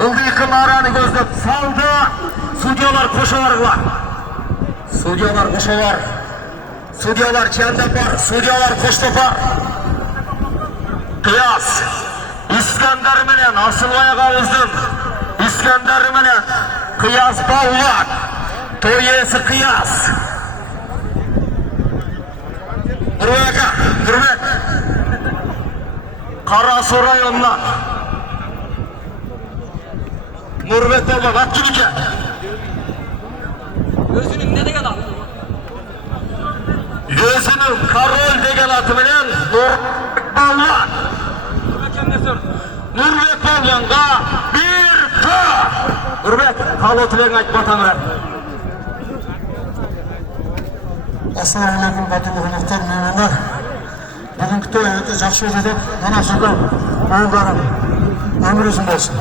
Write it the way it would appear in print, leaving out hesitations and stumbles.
ılдыйкы араны көздеп салды. Судьялар koşalarlar. Судьялар koşalar. Судьялар Чандапар, судьялар Коштопар. Kıyas. İskender menen Asılbay ağabeyimizdin. İskender menen Kıyas Balvak. Toyesi Kıyas. Buraya Hürmet. Karasu rayonundan Nurbet Balvak Akkilike. Özünün ne degen atı? Özünün Karol degen atı menen Nurbet Balvak. Nurbet Balvak'a bir pı. Nurbet, kal oturen aytma tanrı. Assalamu alaikum qadrli mehmonlar. Bugungi to'y o'ta yaxshi o'tdi deb mana shu o'g'illarım ömrünüzün olsun.